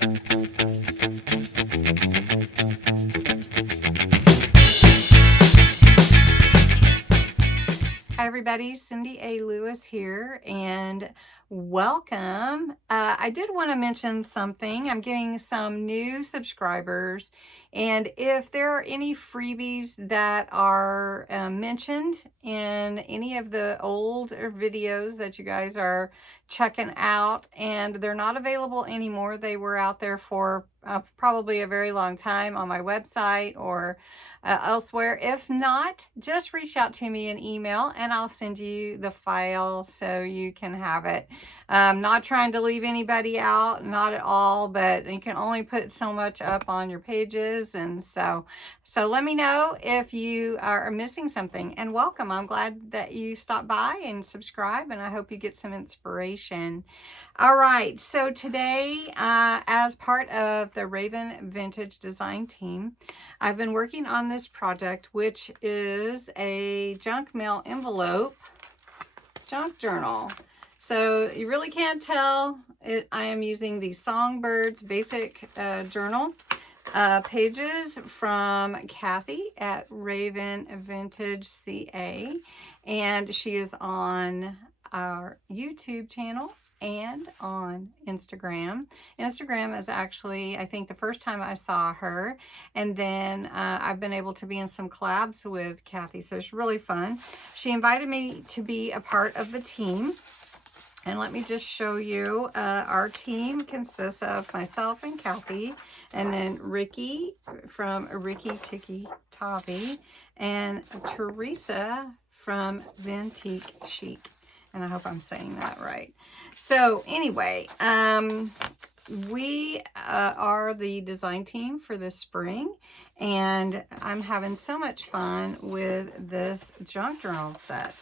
Hi everybody, Cindy A. Lewis here, and welcome. I did want to mention something. I'm getting some new subscribers, and if there are any freebies that are mentioned in any of the old videos that you guys are checking out, and they're not available anymore, they were out there for probably a very long time on my website or elsewhere. If not, just reach out to me an email and I'll send you the file so you can have it. I'm not trying to leave anybody out, not at all, but you can only put so much up on your pages. And so let me know if you are missing something, and welcome. I'm glad that you stopped by and subscribe, and I hope you get some inspiration. All right, so today, as part of the Raven Vintage Design team, I've been working on this project, which is a junk mail envelope junk journal. So you really can't tell I am using the Songbirds basic journal pages from Kathy at Raven Vintage CA, and she is on our YouTube channel and on Instagram. Instagram is actually, I think, the first time I saw her, and then I've been able to be in some collabs with Kathy, so it's really fun. She invited me to be a part of the team, and let me just show you, our team consists of myself and Kathy, and then Ricky from Ricky Tiki Tavi, and Teresa from Vintique Chic. And I hope I'm saying that right. So anyway, we are the design team for this spring, and I'm having so much fun with this junk journal set.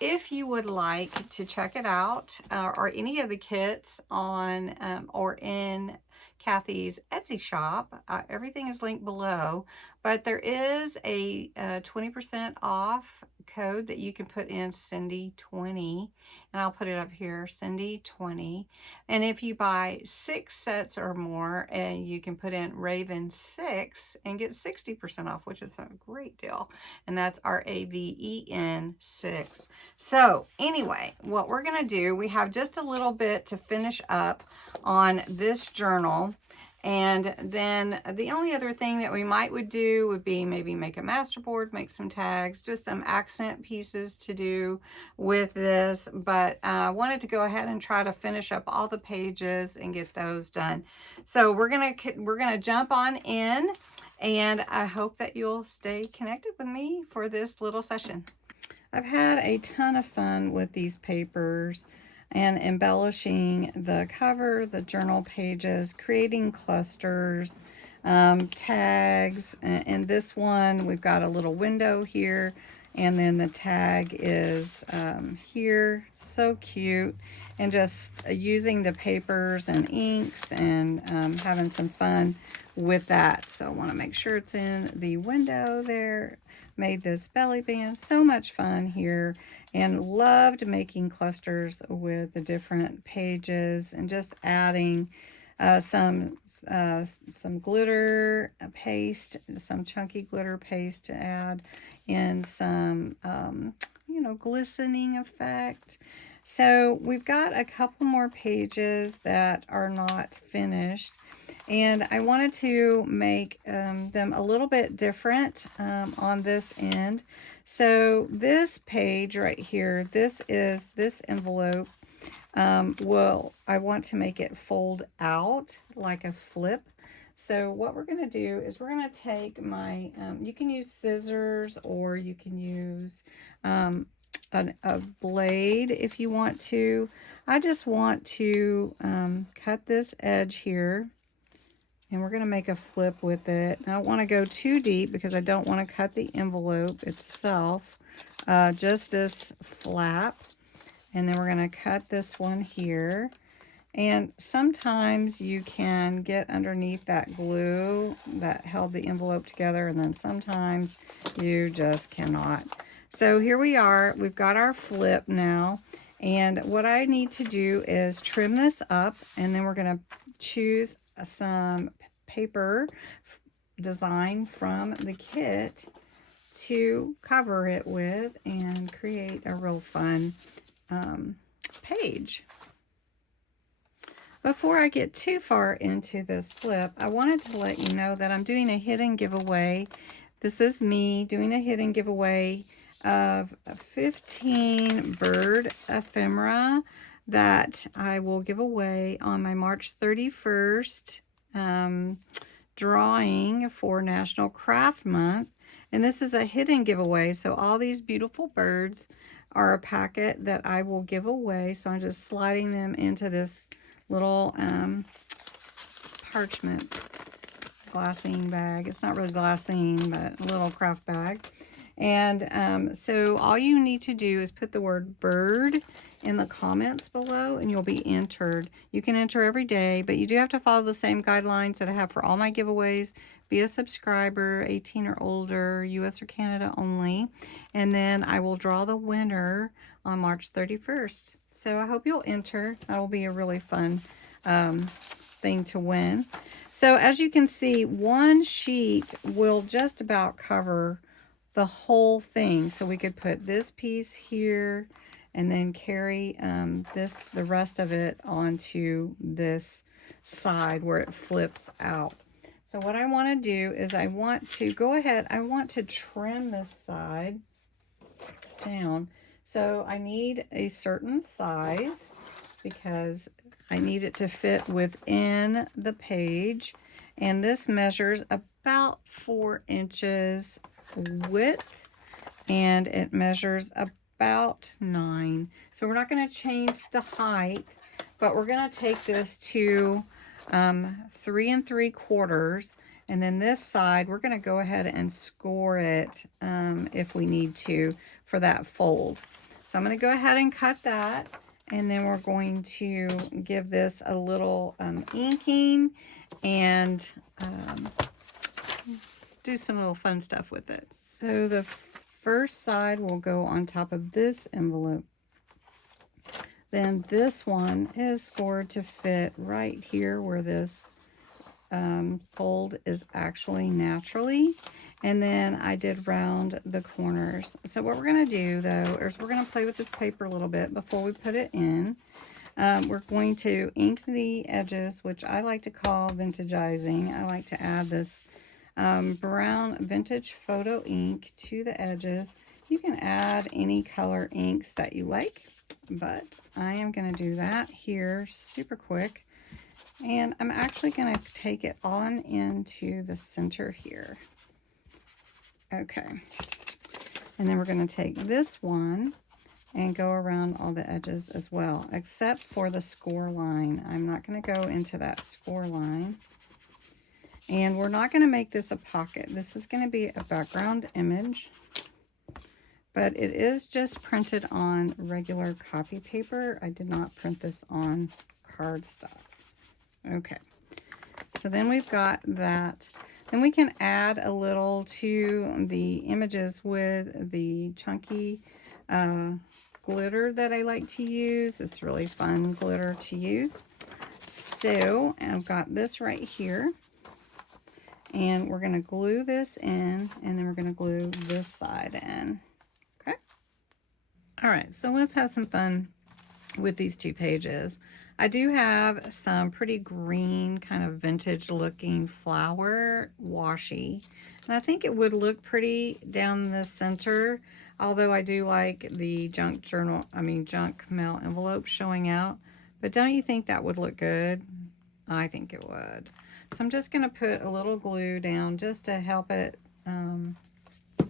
If you would like to check it out, or any of the kits on or in Kathy's Etsy shop, everything is linked below, but there is a 20% off code that you can put in, Cindy20, and I'll put it up here, Cindy20. And if you buy 6 sets or more, and you can put in Raven6 and get 60% off, which is a great deal. And that's RAVEN 6. So anyway, what we're going to do, we have just a little bit to finish up on this journal. And then the only other thing that we would do would be maybe make a masterboard, make some tags, just some accent pieces to do with this. But I wanted to go ahead and try to finish up all the pages and get those done. So we're gonna jump on in, and I hope that you'll stay connected with me for this little session. I've had a ton of fun with these papers and embellishing the cover, the journal pages, creating clusters, tags. In this one, we've got a little window here, and then the tag is here. So cute. And just using the papers and inks and having some fun with that. So I want to make sure it's in the window there. Made this belly band. So much fun here, and loved making clusters with the different pages and just adding some glitter paste, some chunky glitter paste to add in some glistening effect. So we've got a couple more pages that are not finished, and I wanted to make them a little bit different on this end. So this page right here, this envelope, I want to make it fold out like a flip. So what we're going to do is we're going to take my, you can use scissors, or you can use a blade if you want to. I just want to cut this edge here, and we're going to make a flip with it. I don't want to go too deep because I don't want to cut the envelope itself, just this flap. And then we're going to cut this one here. And sometimes you can get underneath that glue that held the envelope together, and then sometimes you just cannot. So here we are. We've got our flip now. And what I need to do is trim this up, and then we're going to choose some paper design from the kit to cover it with and create a real fun page. Before I get too far into this flip, I wanted to let you know that I'm doing a hidden giveaway. This is me doing a hidden giveaway of 15 bird ephemera that I will give away on my March 31st drawing for National Craft Month. And this is a hidden giveaway, so all these beautiful birds are a packet that I will give away. So I'm just sliding them into this little parchment glassine bag. It's not really glassine, but a little craft bag. And so all you need to do is put the word bird in the comments below and you'll be entered. You can enter every day, but you do have to follow the same guidelines that I have for all my giveaways. Be a subscriber, 18 or older, US or Canada only. And then I will draw the winner on March 31st. So I hope you'll enter. That will be a really fun thing to win. So as you can see, one sheet will just about cover the whole thing. So we could put this piece here and then carry the rest of it onto this side where it flips out. So what I want to do is I want to trim this side down. So I need a certain size because I need it to fit within the page. And this measures about 4 inches width and it measures about 9. So we're not going to change the height, but we're going to take this to 3 3/4, and then this side we're going to go ahead and score it if we need to for that fold. So I'm going to go ahead and cut that, and then we're going to give this a little inking and do some little fun stuff with it. So the first side will go on top of this envelope. Then this one is scored to fit right here where this fold is actually naturally. And then I did round the corners. So what we're going to do though is we're going to play with this paper a little bit before we put it in. We're going to ink the edges, which I like to call vintagizing. I like to add this brown vintage photo ink to the edges. You can add any color inks that you like, but I am going to do that here super quick. And I'm actually going to take it on into the center here. Okay. And then we're going to take this one and go around all the edges as well, except for the score line. I'm not going to go into that score line. And we're not going to make this a pocket. This is going to be a background image, but it is just printed on regular copy paper. I did not print this on cardstock. Okay, so then we've got that. Then we can add a little to the images with the chunky glitter that I like to use. It's really fun glitter to use. So I've got this right here. And we're going to glue this in, and then we're going to glue this side in. Okay. All right, so let's have some fun with these two pages. I do have some pretty green, kind of vintage looking flower washi. And I think it would look pretty down the center, although I do like the junk mail envelope showing out. But don't you think that would look good? I think it would. So I'm just going to put a little glue down just to help it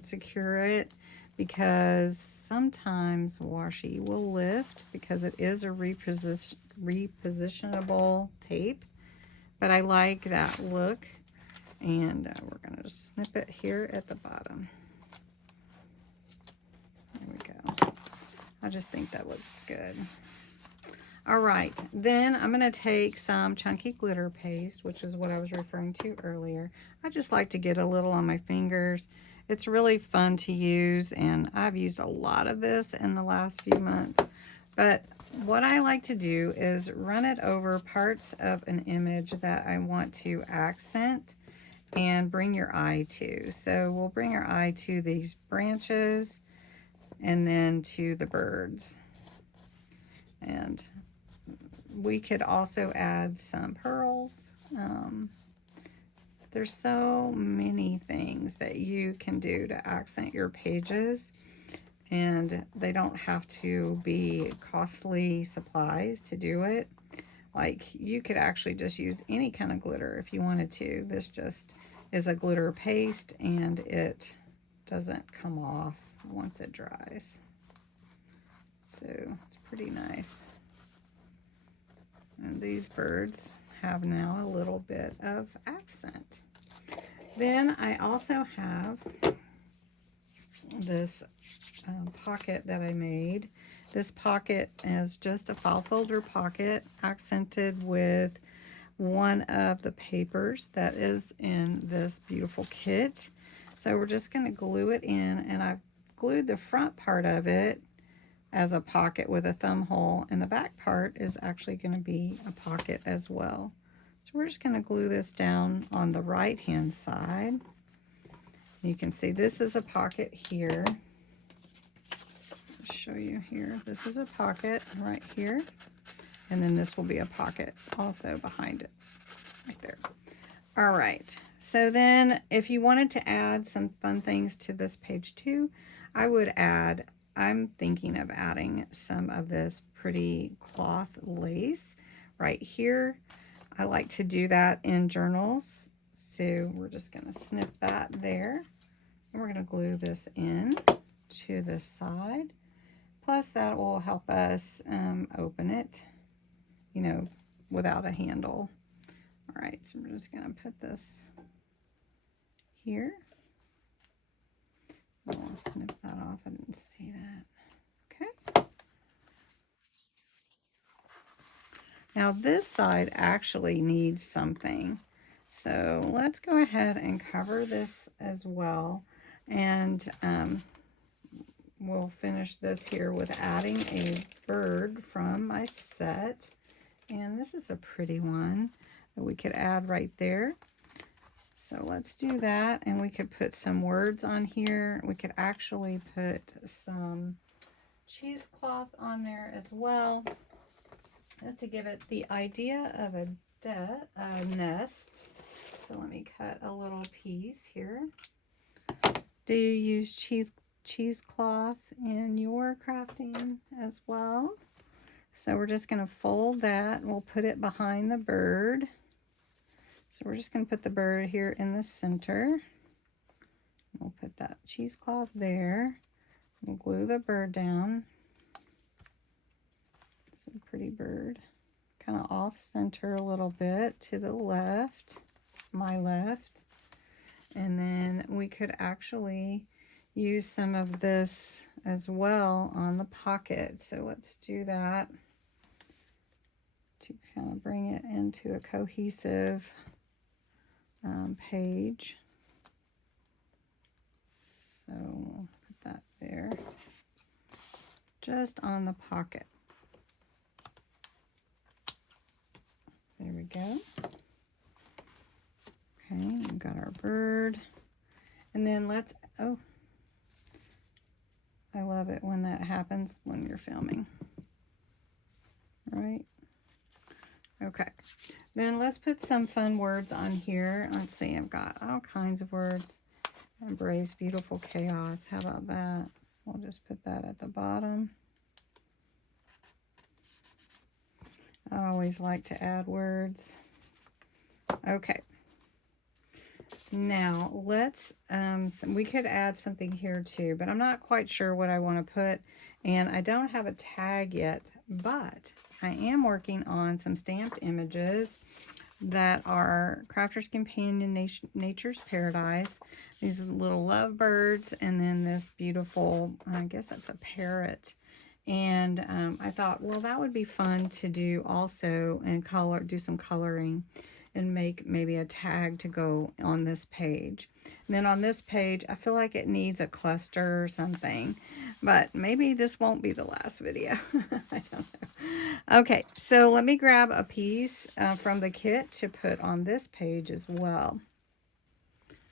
secure it, because sometimes washi will lift because it is a repositionable tape. But I like that look, and we're going to just snip it here at the bottom. There we go. I just think that looks good. All right, then I'm going to take some chunky glitter paste, which is what I was referring to earlier. I just like to get a little on my fingers. It's really fun to use, and I've used a lot of this in the last few months. But what I like to do is run it over parts of an image that I want to accent and bring your eye to. So we'll bring our eye to these branches and then to the birds. And we could also add some pearls. There's so many things that you can do to accent your pages, and they don't have to be costly supplies to do it. Like, you could actually just use any kind of glitter if you wanted to. This just is a glitter paste, and it doesn't come off once it dries. So it's pretty nice. And these birds have now a little bit of accent. Then I also have this pocket that I made. This pocket is just a file folder pocket accented with one of the papers that is in this beautiful kit. So we're just going to glue it in, and I've glued the front part of it as a pocket with a thumb hole, and the back part is actually going to be a pocket as well. So we're just going to glue this down on the right hand side. You can see this is a pocket here. I'll show you here. This is a pocket right here, and then this will be a pocket also behind it right there. All right, so then if you wanted to add some fun things to this page too, I'm thinking of adding some of this pretty cloth lace right here. I like to do that in journals. So we're just going to snip that there. And we're going to glue this in to this side. Plus that will help us open it, you know, without a handle. All right, so we're just going to put this here. We'll snip that off. I didn't see that. Okay. Now this side actually needs something. So let's go ahead and cover this as well. And we'll finish this here with adding a bird from my set. And this is a pretty one that we could add right there. So let's do that, and we could put some words on here. We could actually put some cheesecloth on there as well, just to give it the idea of a nest. So let me cut a little piece here. Do you use cheesecloth in your crafting as well? So we're just going to fold that, and we'll put it behind the bird. So we're just going to put the bird here in the center. We'll put that cheesecloth there. We'll glue the bird down. It's a pretty bird. Kind of off center a little bit to the left, my left. And then we could actually use some of this as well on the pocket. So let's do that to kind of bring it into a cohesive page. So we'll put that there, just on the pocket. There we go. Okay, we've got our bird. And then let's, oh, I love it when that happens when you're filming. Right? Okay, then let's put some fun words on here. Let's see, I've got all kinds of words. Embrace beautiful chaos. How about that? We'll just put that at the bottom. I always like to add words. Okay. Now let's, we could add something here too, but I'm not quite sure what I want to put, and I don't have a tag yet, but I am working on some stamped images that are Crafter's Companion, Nature's Paradise, these little lovebirds, and then this beautiful, I guess that's a parrot. And I thought, well, that would be fun to do also and do some coloring. and make maybe a tag to go on this page. And then on this page, I feel like it needs a cluster or something, but maybe this won't be the last video. I don't know. Okay, so let me grab a piece from the kit to put on this page as well.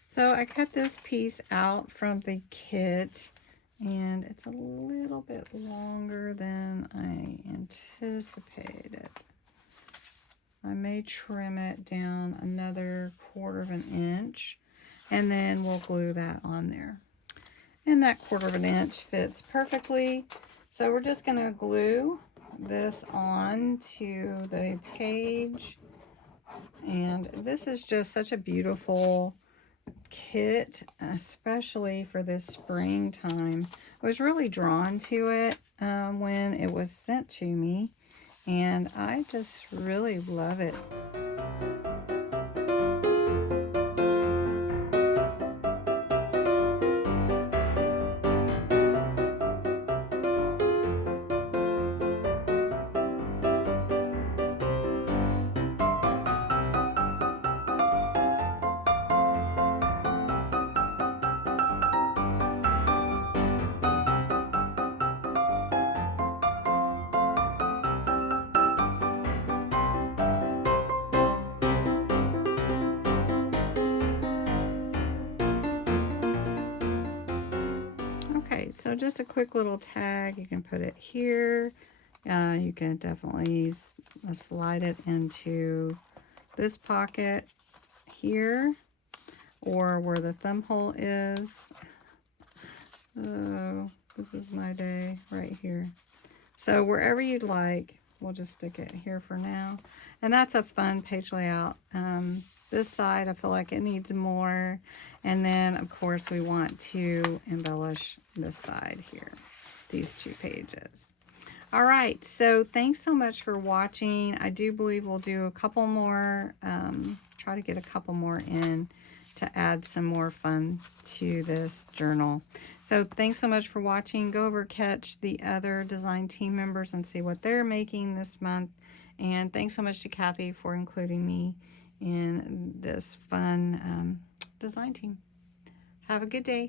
So I cut this piece out from the kit, and it's a little bit longer than I anticipated. I may trim it down another 1/4 of an inch, and then we'll glue that on there. And that 1/4 of an inch fits perfectly. So we're just going to glue this on to the page. And this is just such a beautiful kit, especially for this springtime. I was really drawn to it when it was sent to me, and I just really love it. Okay, so just a quick little tag. You can put it here. You can definitely slide it into this pocket here, or where the thumb hole is. Oh, this is my day right here. So wherever you'd like, we'll just stick it here for now. And that's a fun page layout. This side, I feel like it needs more. And then, of course, we want to embellish this side here, these 2 pages. All right, so thanks so much for watching. I do believe we'll do a couple more, try to get a couple more in to add some more fun to this journal. So thanks so much for watching. Go over, catch the other design team members and see what they're making this month. And thanks so much to Kathy for including me in this fun design team. Have a good day.